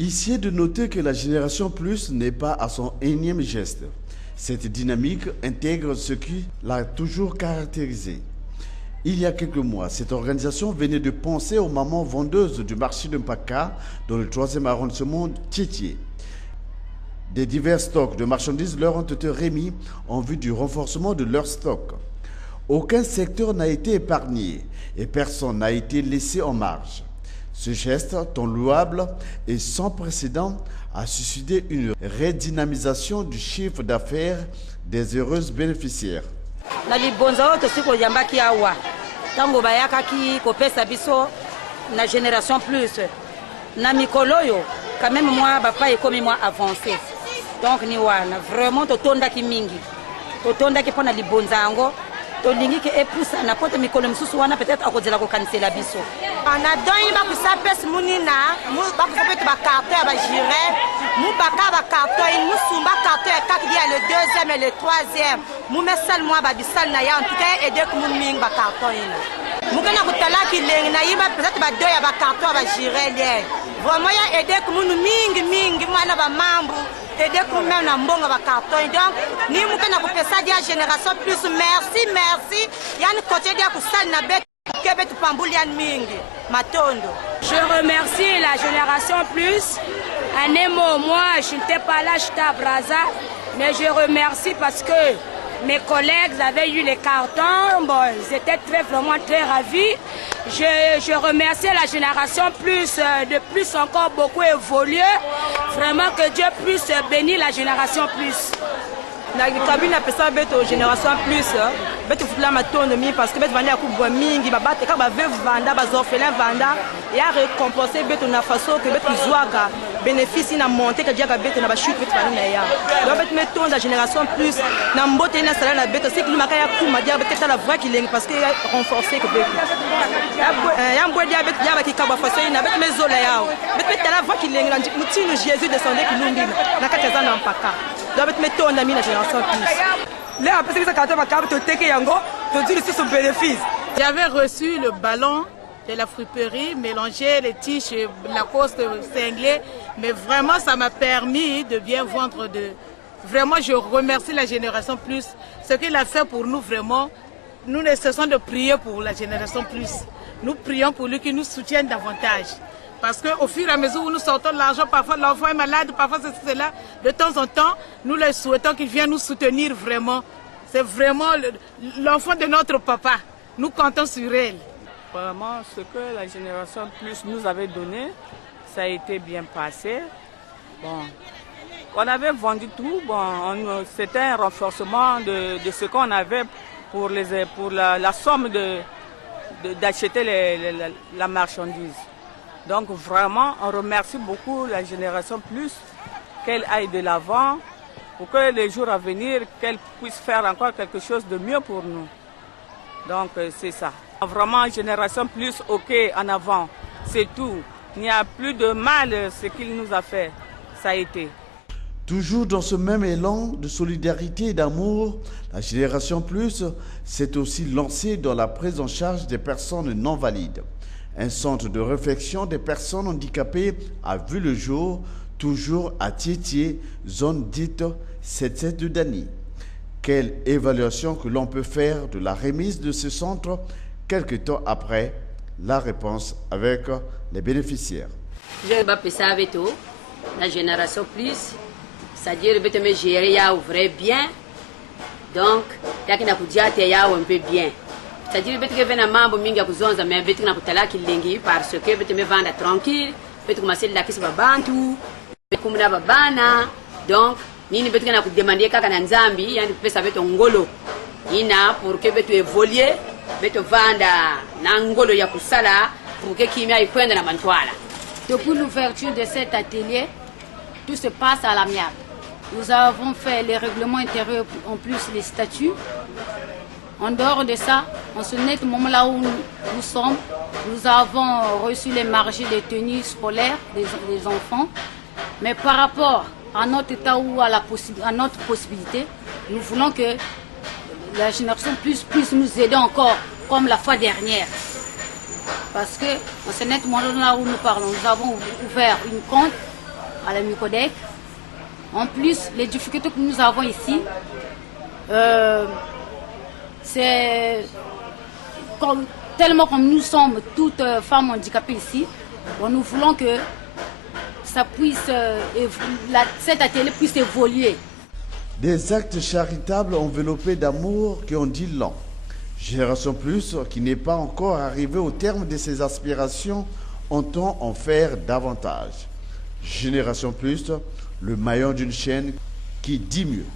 Ici est de noter que la Génération Plus n'est pas à son énième geste. Cette dynamique intègre ce qui l'a toujours caractérisé. Il y a quelques mois, cette organisation venait de penser aux mamans vendeuses du marché de Mpaka dans le 3e arrondissement Tiétié. Des divers stocks de marchandises leur ont été remis en vue du renforcement de leur stock. Aucun secteur n'a été épargné et personne n'a été laissé en marge. Ce geste, tant louable et sans précédent, a suscité une redynamisation du chiffre d'affaires des heureuses bénéficiaires. La Génération Plus, quand même moi, papa est comme moi avancé. Donc ni wana vraiment totonda ki mingi, totonda ki pona libonzango. Tolingi ke epusa na pote mikolo msusu wana peut-être akozela ko kanisela biso. Na doni ba kusapes munina, mu ba kusapes ba carton ya ba gire, mu baka ba carton, mu sumba carton ya kaki dia le 2e et le 3e. Mu mesal moi ba bisal na ya en tout cas aider ko mun ming ba carton ina. Mu kana kutala ki lengi na yiba peut-être ba do ya ba carton ba gire lié. Vraiment ya aider ko mun mingi mwana ba mambu. Donc, ni mukana kupesa dia Génération Plus, merci. Yani côté dia kusal na bet kebetu pambulian mingi matondo. Je remercie la Génération Plus. Un mot, moi, je n'étais pas là, j'étais à Brazza, mais je remercie parce que mes collègues avaient eu les cartons, bon, ils étaient vraiment très ravis. Je remercie la Génération Plus, de plus encore beaucoup évoluer. Vraiment que Dieu puisse bénir la Génération Plus. Na kabine pesa beto Génération Plus beto futula matondo mi parce que beto vanda kubwa mingi babate ka ba veuve vanda ba orphelin vanda ya récompenser beto na façon que beto zwaga bénéfice na monter que diaka beto na ba chute beto vanda ya donc beto metonda Génération Plus na mbote na sala na beto c'est que lumaka ya kuma dia beto la voix qui lengi parce que renforcer que beto ya mbwe dia beto dia ba ki ka ba façon na beto mezola yao beto la voix qui lengi na mutino Jésus descendait qui lumbi na kateza na mpaka. J'avais reçu le ballon de la friperie, mélangé les tiges, la coste cinglée, mais vraiment ça m'a permis de bien vendre. Vraiment je remercie la Génération Plus, ce qu'il a fait pour nous vraiment. Nous ne cessons de prier pour la Génération Plus. Nous prions pour lui qu'il nous soutienne davantage. Parce qu'au fur et à mesure où nous sortons de l'argent, parfois l'enfant est malade, parfois c'est cela. De temps en temps, nous les souhaitons qu'il vienne nous soutenir vraiment. C'est vraiment l'enfant de notre papa. Nous comptons sur elle. Vraiment, ce que la Génération Plus nous avait donné, ça a été bien passé. Bon, on avait vendu tout. Bon, c'était un renforcement de ce qu'on avait pour la somme d'acheter la marchandise. Donc vraiment, on remercie beaucoup la Génération Plus, qu'elle aille de l'avant, pour que les jours à venir, qu'elle puisse faire encore quelque chose de mieux pour nous. Donc c'est ça. Vraiment, Génération Plus, ok, en avant, c'est tout. Il n'y a plus de mal ce qu'il nous a fait, ça a été. Toujours dans ce même élan de solidarité et d'amour, la Génération Plus s'est aussi lancée dans la prise en charge des personnes non valides. Un centre de réflexion des personnes handicapées a vu le jour, toujours à Tiétié, zone dite 77 de Dani. Quelle évaluation que l'on peut faire de la remise de ce centre quelque temps après la réponse avec les bénéficiaires. Je vais avec la Génération Plus, c'est-à-dire que je vais gérer bien, donc je vais gérer un peu bien. C'est-à-dire que je vais mambo mingi kuzonza mais betu na kutalaki lingi parce que betu me vanda tranquille betu commencer la kisi babantu kumuna babana donc nini betu na kudemander kaka na nzambi yani pesa betu ngolo ina pour que betu évoluer betu vanda na ngolo ya kusala pour que kimia ikwenda na mantwala. Depuis l'ouverture de cet atelier, tout se passe à l'amiable. Nous avons fait les règlements intérieurs en plus les statuts. En dehors de ça, en ce net moment là où nous sommes, nous avons reçu les margés des tenues scolaires des enfants. Mais par rapport à notre état ou à notre possibilité, nous voulons que la Génération Plus puisse nous aider encore, comme la fois dernière. Parce que en ce net moment là où nous parlons, nous avons ouvert une compte à la Mucodec. En plus, les difficultés que nous avons ici, c'est tellement comme nous sommes toutes femmes handicapées ici, nous voulons que ça puisse, cet atelier puisse évoluer. Des actes charitables enveloppés d'amour qui ont dit long. Génération Plus, qui n'est pas encore arrivée au terme de ses aspirations, entend en faire davantage. Génération Plus, le maillon d'une chaîne qui dit mieux.